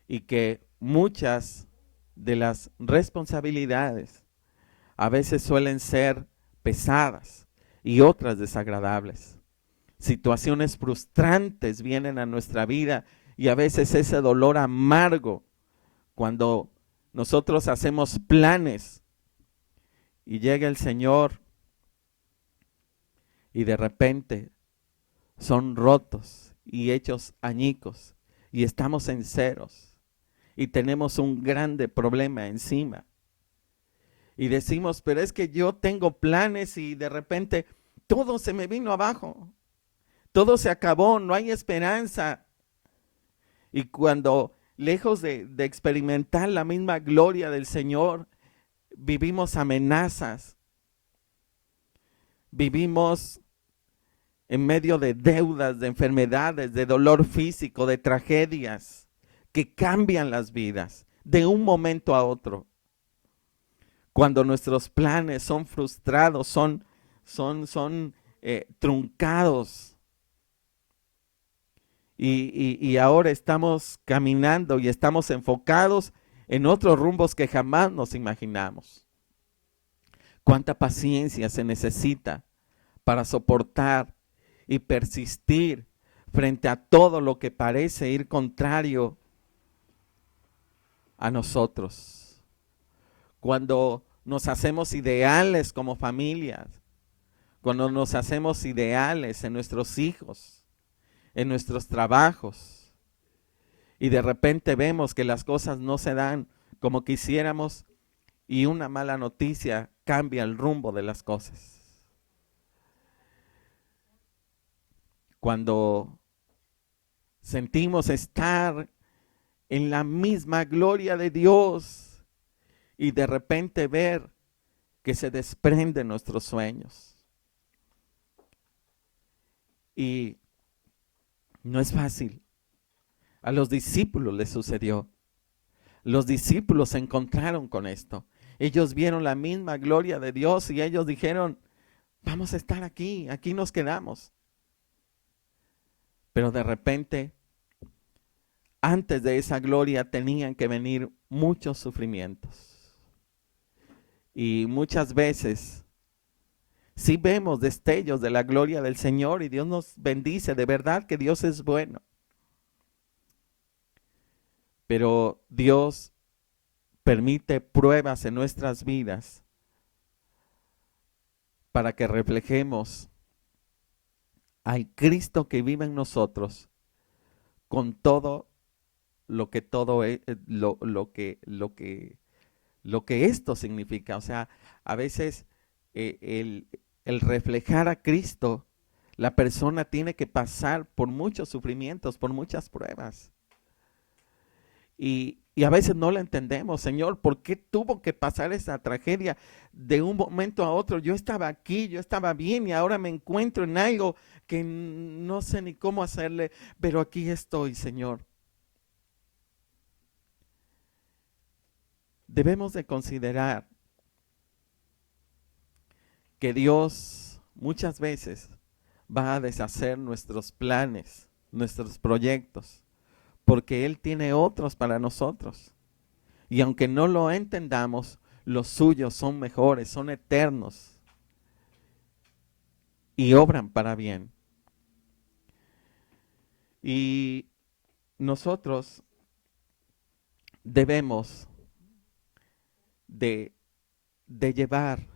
Y que muchas de las responsabilidades a veces suelen ser pesadas y otras desagradables. Situaciones frustrantes vienen a nuestra vida y a veces ese dolor amargo cuando nosotros hacemos planes y llega el Señor y de repente son rotos y hechos añicos y estamos en ceros y tenemos un grande problema encima. Y decimos, pero es que yo tengo planes y de repente todo se me vino abajo. Todo se acabó, no hay esperanza. Y cuando lejos de experimentar la misma gloria del Señor, vivimos amenazas. Vivimos en medio de deudas, de enfermedades, de dolor físico, de tragedias que cambian las vidas de un momento a otro. Cuando nuestros planes son frustrados, son truncados. Y ahora estamos caminando y estamos enfocados en otros rumbos que jamás nos imaginamos. Cuánta paciencia se necesita para soportar y persistir frente a todo lo que parece ir contrario a nosotros. Cuando nos hacemos ideales como familias, cuando nos hacemos ideales en nuestros hijos, en nuestros trabajos, y de repente vemos que las cosas no se dan como quisiéramos y una mala noticia cambia el rumbo de las cosas. Cuando sentimos estar en la misma gloria de Dios y de repente ver que se desprenden nuestros sueños. Y no es fácil. A los discípulos les sucedió. Los discípulos se encontraron con esto. Ellos vieron la misma gloria de Dios y ellos dijeron, vamos a estar aquí, aquí nos quedamos. Pero de repente, antes de esa gloria tenían que venir muchos sufrimientos. Y muchas veces sí vemos destellos de la gloria del Señor y Dios nos bendice, de verdad que Dios es bueno. Pero Dios permite pruebas en nuestras vidas para que reflejemos al Cristo que vive en nosotros con todo lo que lo que esto significa. O sea, a veces el reflejar a Cristo, la persona tiene que pasar por muchos sufrimientos, por muchas pruebas. Y a veces no lo entendemos, Señor, ¿por qué tuvo que pasar esa tragedia de un momento a otro? Yo estaba aquí, yo estaba bien y ahora me encuentro en algo que no sé ni cómo hacerle, pero aquí estoy, Señor. Debemos de considerar que Dios muchas veces va a deshacer nuestros planes, nuestros proyectos, porque Él tiene otros para nosotros. Y aunque no lo entendamos, los suyos son mejores, son eternos y obran para bien. Y nosotros debemos de llevar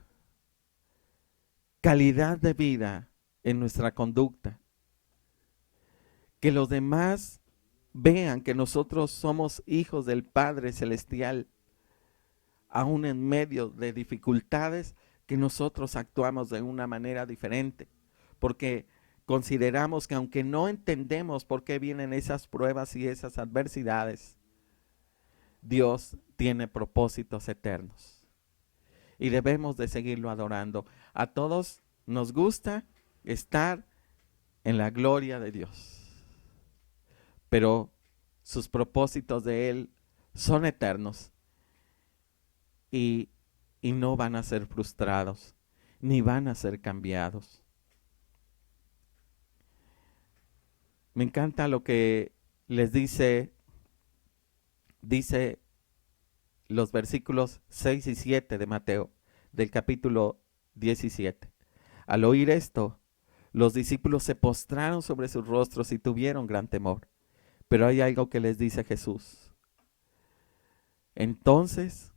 calidad de vida en nuestra conducta. Que los demás vean que nosotros somos hijos del Padre Celestial, aún en medio de dificultades, que nosotros actuamos de una manera diferente, porque consideramos que aunque no entendemos por qué vienen esas pruebas y esas adversidades, Dios tiene propósitos eternos y debemos de seguirlo adorando. A todos nos gusta estar en la gloria de Dios, pero sus propósitos de Él son eternos y no van a ser frustrados, ni van a ser cambiados. Me encanta lo que les dice los versículos 6 y 7 de Mateo, del capítulo 17. Al oír esto, los discípulos se postraron sobre sus rostros y tuvieron gran temor. Pero hay algo que les dice Jesús. Entonces,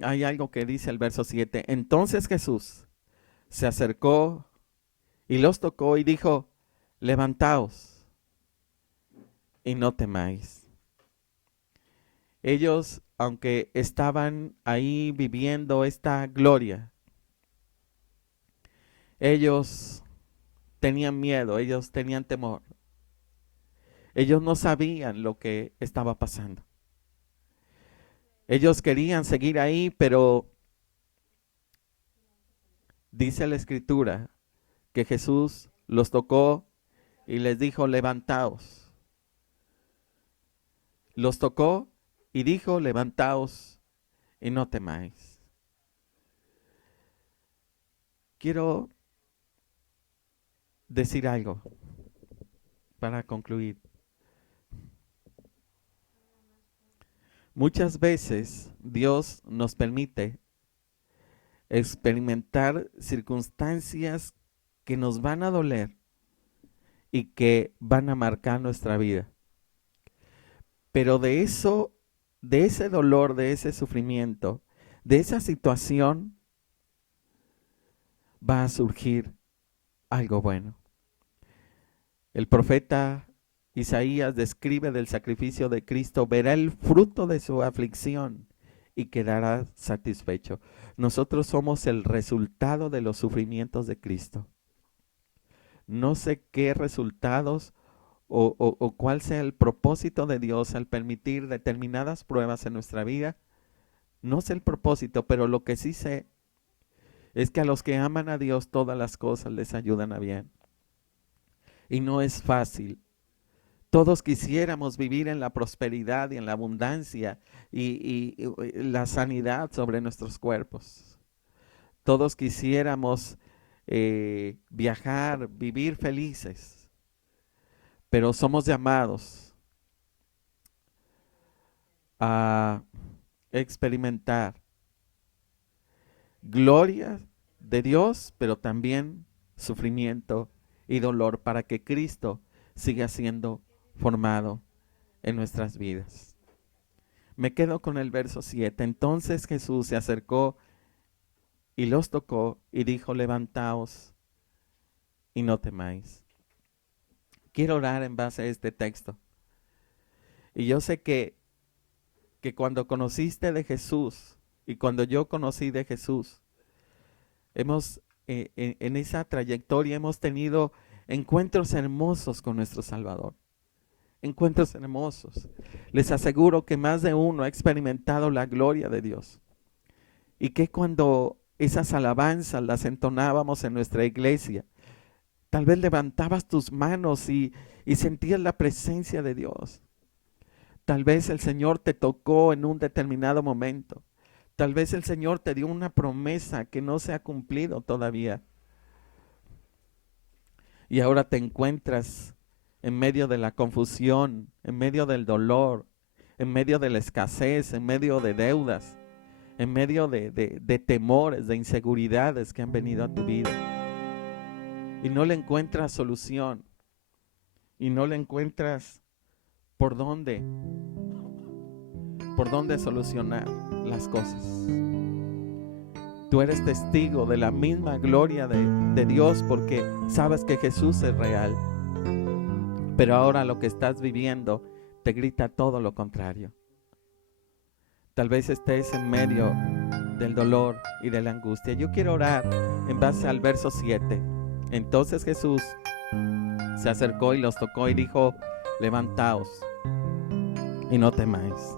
hay algo que dice el verso 7. Entonces Jesús se acercó y los tocó y dijo, levantaos y no temáis. Ellos, aunque estaban ahí viviendo esta gloria, ellos tenían miedo, ellos tenían temor. Ellos no sabían lo que estaba pasando. Ellos querían seguir ahí, pero dice la Escritura que Jesús los tocó y les dijo, levantaos. Los tocó y dijo, levantaos y no temáis. Quiero decir algo para concluir. Muchas veces Dios nos permite experimentar circunstancias que nos van a doler y que van a marcar nuestra vida. Pero de eso de ese dolor, de ese sufrimiento, de esa situación, va a surgir algo bueno. El profeta Isaías describe del sacrificio de Cristo, verá el fruto de su aflicción y quedará satisfecho. Nosotros somos el resultado de los sufrimientos de Cristo. No sé qué resultados o cuál sea el propósito de Dios al permitir determinadas pruebas en nuestra vida. No sé el propósito, pero lo que sí sé es que a los que aman a Dios todas las cosas les ayudan a bien. Y no es fácil. Todos quisiéramos vivir en la prosperidad y en la abundancia y la sanidad sobre nuestros cuerpos. Todos quisiéramos viajar, vivir felices. Pero somos llamados a experimentar gloria de Dios, pero también sufrimiento y dolor para que Cristo siga siendo formado en nuestras vidas. Me quedo con el verso 7. Entonces Jesús se acercó y los tocó y dijo: levantaos y no temáis. Quiero orar en base a este texto. Y yo sé que cuando conociste de Jesús y cuando yo conocí de Jesús, hemos en esa trayectoria hemos tenido encuentros hermosos con nuestro Salvador. Encuentros hermosos. Les aseguro que más de uno ha experimentado la gloria de Dios. Y que cuando esas alabanzas las entonábamos en nuestra iglesia, tal vez levantabas tus manos y sentías la presencia de Dios. Tal vez el Señor te tocó en un determinado momento. Tal vez el Señor te dio una promesa que no se ha cumplido todavía. Y ahora te encuentras en medio de la confusión, en medio del dolor, en medio de la escasez, en medio de deudas, en medio de temores, de inseguridades que han venido a tu vida. Y no le encuentras solución. Y no le encuentras por dónde solucionar las cosas. Tú eres testigo de la misma gloria de Dios porque sabes que Jesús es real. Pero ahora lo que estás viviendo te grita todo lo contrario. Tal vez estés en medio del dolor y de la angustia. Yo quiero orar en base al verso 7. Entonces Jesús se acercó y los tocó y dijo: levantaos y no temáis.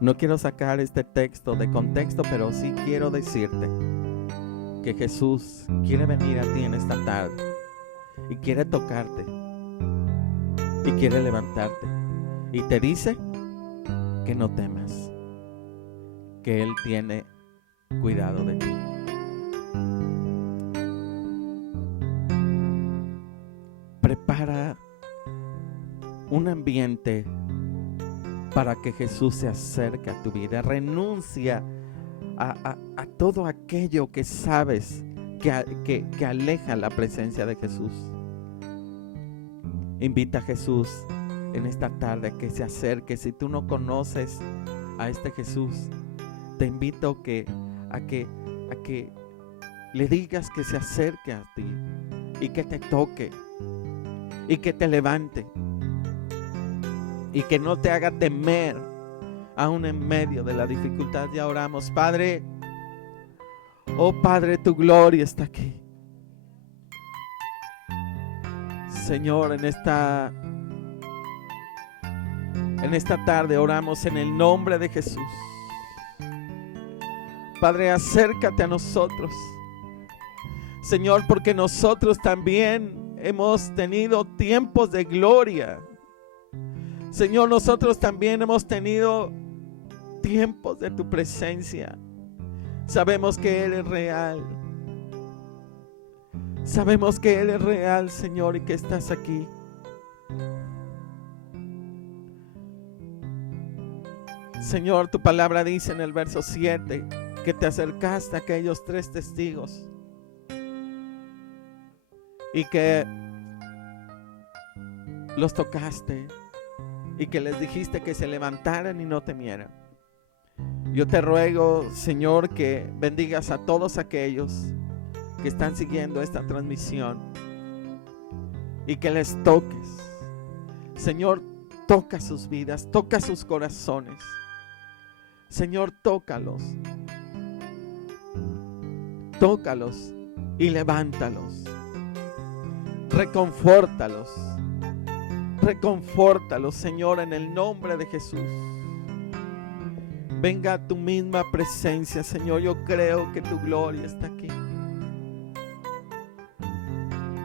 No quiero sacar este texto de contexto, pero sí quiero decirte que Jesús quiere venir a ti en esta tarde y quiere tocarte y quiere levantarte y te dice que no temas, que Él tiene cuidado de ti. Prepara un ambiente para que Jesús se acerque a tu vida. Renuncia a todo aquello que sabes que aleja la presencia de Jesús. Invita a Jesús en esta tarde a que se acerque. Si tú no conoces a este Jesús, te invito a que le digas que se acerque a ti y que te toque y que te levante y que no te haga temer aún en medio de la dificultad. Ya oramos. Padre, oh Padre, tu gloria está aquí. Señor, en esta tarde oramos en el nombre de Jesús. Padre, acércate a nosotros, Señor, porque nosotros también hemos tenido tiempos de gloria. Señor, nosotros también hemos tenido tiempos de tu presencia. Sabemos que Él es real. Sabemos que Él es real, Señor, y que estás aquí. Señor, tu palabra dice en el verso 7 que te acercaste a aquellos 3 testigos y que los tocaste y que les dijiste que se levantaran y no temieran. Yo te ruego, Señor, que bendigas a todos aquellos que están siguiendo esta transmisión y que les toques. Señor, toca sus vidas, toca sus corazones. Señor, tócalos. Tócalos y levántalos. Reconfórtalos. Reconfórtalos, Señor, en el nombre de Jesús. Venga a tu misma presencia, Señor. Yo creo que tu gloria está aquí.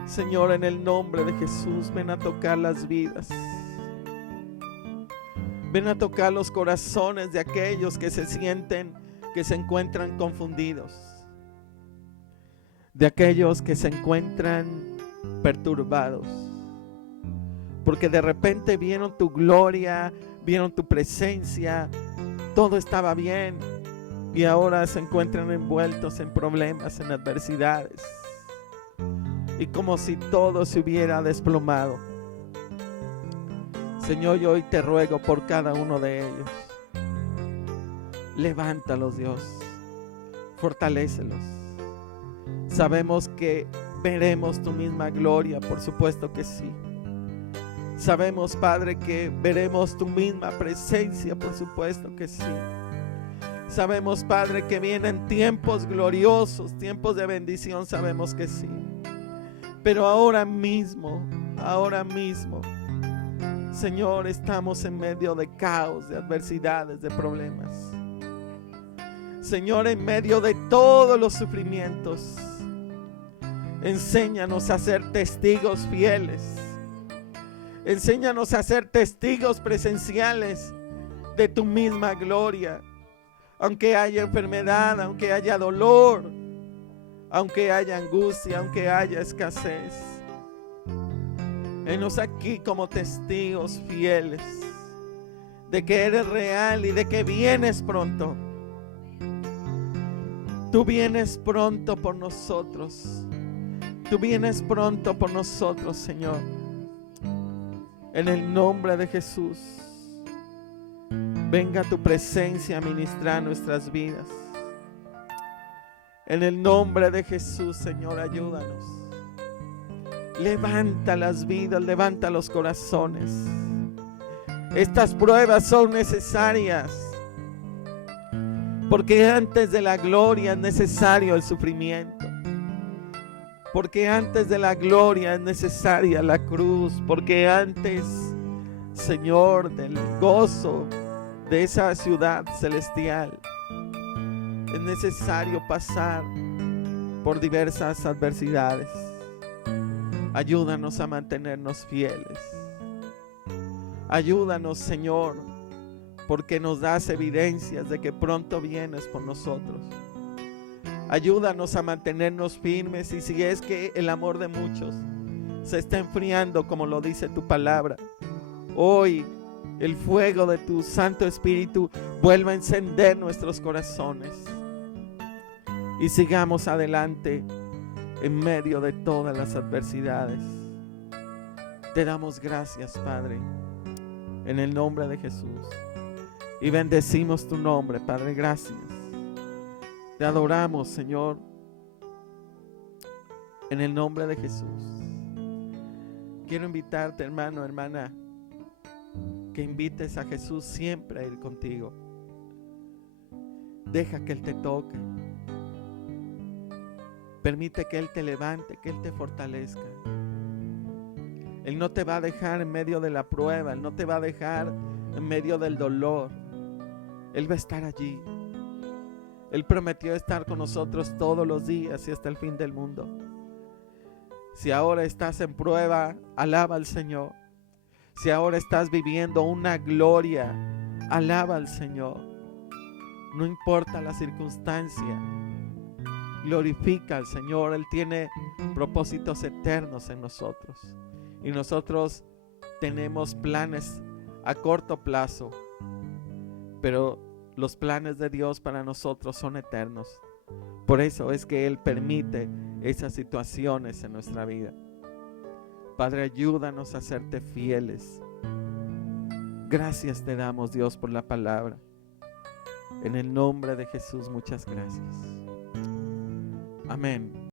Señor, en el nombre de Jesús, ven a tocar las vidas. Ven a tocar los corazones de aquellos que se sienten, que se encuentran confundidos. De aquellos que se encuentran perturbados. Porque de repente vieron tu gloria, vieron tu presencia, todo estaba bien y ahora se encuentran envueltos en problemas, en adversidades. Y como si todo se hubiera desplomado. Señor, yo hoy te ruego por cada uno de ellos. Levántalos, Dios. Fortalécelos. Sabemos que veremos tu misma gloria, por supuesto que sí. Sabemos, Padre, que veremos tu misma presencia, por supuesto que sí. Sabemos, Padre, que vienen tiempos gloriosos, tiempos de bendición, sabemos que sí. Pero ahora mismo, Señor, estamos en medio de caos, de adversidades, de problemas. Señor, en medio de todos los sufrimientos, enséñanos a ser testigos fieles. Enséñanos a ser testigos presenciales de tu misma gloria. Aunque haya enfermedad, aunque haya dolor, aunque haya angustia, aunque haya escasez. Henos aquí como testigos fieles de que eres real y de que vienes pronto. Tú vienes pronto por nosotros. Tú vienes pronto por nosotros, Señor. En el nombre de Jesús, venga tu presencia a ministrar nuestras vidas. En el nombre de Jesús, Señor, ayúdanos. Levanta las vidas, levanta los corazones. Estas pruebas son necesarias, porque antes de la gloria es necesario el sufrimiento. Porque antes de la gloria es necesaria la cruz. Porque antes, Señor, del gozo de esa ciudad celestial, es necesario pasar por diversas adversidades. Ayúdanos a mantenernos fieles. Ayúdanos, Señor, porque nos das evidencias de que pronto vienes por nosotros. Ayúdanos a mantenernos firmes, y si es que el amor de muchos se está enfriando, como lo dice tu palabra, hoy el fuego de tu Santo Espíritu vuelva a encender nuestros corazones y sigamos adelante en medio de todas las adversidades. Te damos gracias, Padre, en el nombre de Jesús, y bendecimos tu nombre, Padre. Gracias. Te adoramos, Señor, en el nombre de Jesús. Quiero invitarte, hermano, hermana, que invites a Jesús siempre a ir contigo. Deja que Él te toque. Permite que Él te levante, que Él te fortalezca. Él no te va a dejar en medio de la prueba. Él no te va a dejar en medio del dolor. Él va a estar allí. Él prometió estar con nosotros todos los días y hasta el fin del mundo. Si ahora estás en prueba, alaba al Señor. Si ahora estás viviendo una gloria, alaba al Señor. No importa la circunstancia, glorifica al Señor. Él tiene propósitos eternos en nosotros. Y nosotros tenemos planes a corto plazo, pero los planes de Dios para nosotros son eternos. Por eso es que Él permite esas situaciones en nuestra vida. Padre, ayúdanos a serte fieles. Gracias te damos, Dios, por la palabra. En el nombre de Jesús, muchas gracias. Amén.